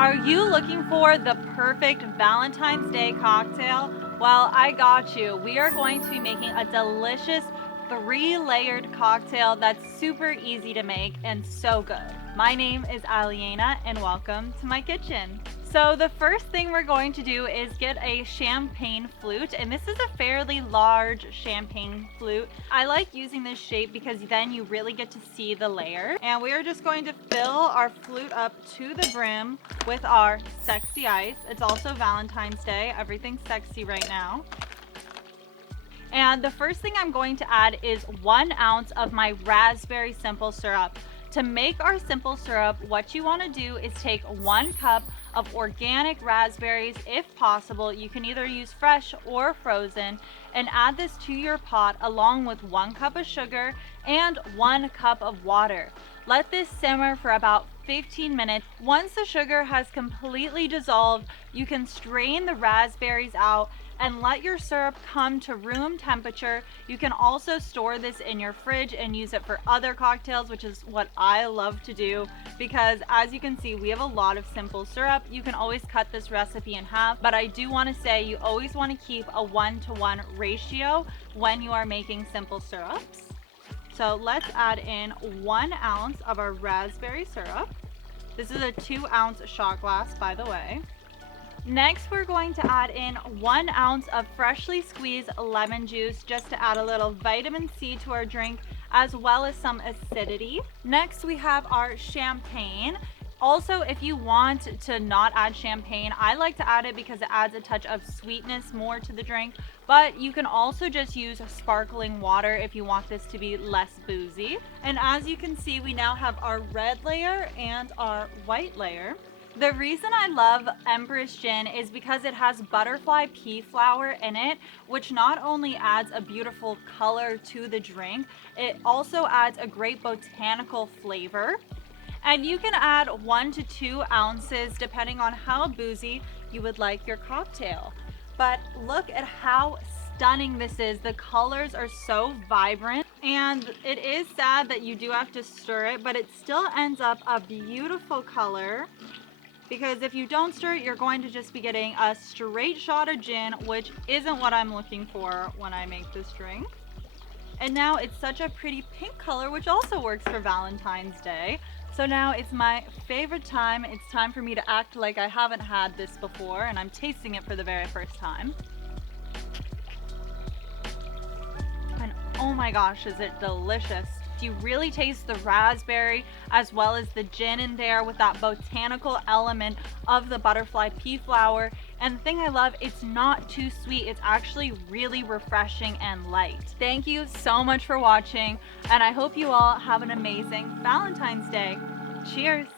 Are you looking for the perfect Valentine's Day cocktail? Well, I got you. We are going to be making a delicious 3-layered cocktail that's super easy to make and so good. My name is Aliena and welcome to my kitchen. So the first thing we're going to do is get a champagne flute, and this is a fairly large champagne flute. I like using this shape because then you really get to see the layer. And we are just going to fill our flute up to the brim with our sexy ice. It's also Valentine's Day. Everything's sexy right now. And the first thing I'm going to add is 1 ounce of my raspberry simple syrup. To make our simple syrup, what you want to do is take 1 cup of organic raspberries. If possible, you can either use fresh or frozen, and add this to your pot along with 1 cup of sugar and 1 cup of water. Let this simmer for about 15 minutes. Once the sugar has completely dissolved, you can strain the raspberries out and let your syrup come to room temperature. You can also store this in your fridge and use it for other cocktails, which is what I love to do, because as you can see, we have a lot of simple syrup. You can always cut this recipe in half, but I do want to say you always want to keep a 1-to-1 ratio when you are making simple syrups. So let's add in 1 ounce of our raspberry syrup. This is a 2-ounce shot glass, by the way. Next, we're going to add in 1 ounce of freshly squeezed lemon juice just to add a little vitamin C to our drink, as well as some acidity. Next, we have our champagne. Also, if you want to not add champagne, I like to add it because it adds a touch of sweetness more to the drink, but you can also just use sparkling water if you want this to be less boozy. And as you can see, we now have our red layer and our white layer. The reason I love Empress Gin is because it has butterfly pea flower in it, which not only adds a beautiful color to the drink, it also adds a great botanical flavor. And you can add 1 to 2 ounces depending on how boozy you would like your cocktail. But look at how stunning this is. The colors are so vibrant, and it is sad that you do have to stir it, but it still ends up a beautiful color. Because if you don't stir it, you're going to just be getting a straight shot of gin, which isn't what I'm looking for when I make this drink. And now it's such a pretty pink color, which also works for Valentine's Day. So now it's my favorite time. It's time for me to act like I haven't had this before, and I'm tasting it for the very first time. And oh my gosh, is it delicious. You really taste the raspberry as well as the gin in there with that botanical element of the butterfly pea flower. And the thing I love, it's not too sweet. It's actually really refreshing and light. Thank you so much for watching, and I hope you all have an amazing Valentine's Day. Cheers!